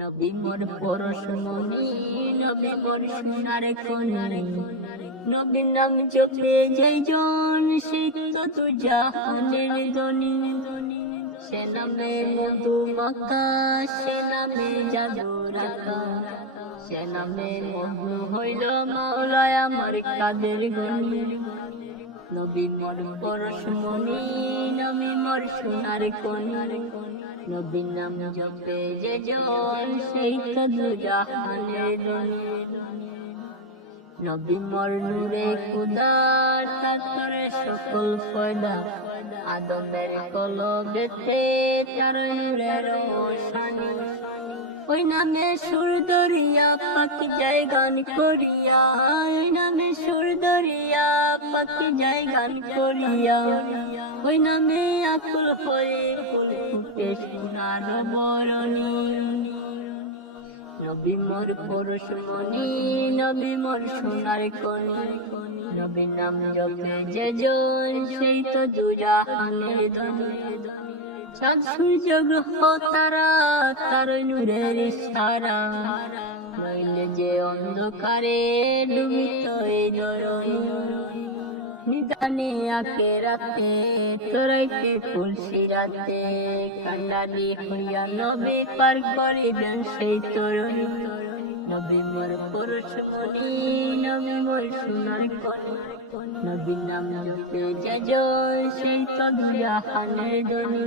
নবী মোর পরশমণি নবী মোর সোনার কনি নবীর নাম জপে যেই জন সেই তো জাহানের ধনী সে নামে মধু মাকা সে নামে জাদু রাখা। সে নামে মধু হইল মাওলায় আমার কাদের গনি। নবী মোর পরশমণি নবী মোর সোনার কনি নবীর নাম জপে যে সেই নবী মোর নূরে তারপরে সকল পয়দা আদমের কলবেতে তার নূরের রোশানি। ওই নামে সুর দরিয়া পাখি যায় গান করিয়া, ওই নামে সুর দরিয়া। পাখি যায় গান করিয়া ওই নামে আকুল হয়ে বরণী। নবী মোর পরশমণি নবী মোর সোনার কনি নবীর নাম জপে যে জন সেই তো চাঁদ, সূর্য, গ্রহ, তারা তার নূরের সারা নইলে যে অন্ধকারে ডুবিত এই ধরণী নিদানে আকে রাতে তোরাইতে তুলসী রাতে কান্ডারি হইয়া নবে পার করিবেন সেই তরুণী। নবী মোর পুরুষ মনি নবী মোর সোনার কনি নবীর নাম জপে যে জয় সেই তো দুজাহানের ধনী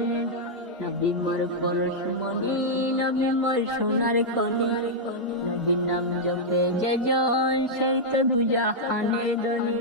নবী মোর পুরুষ মনি নবী মোর সোনার কনি নবীর নাম জপে যে জয় সেই তো দুজাহানের ধনী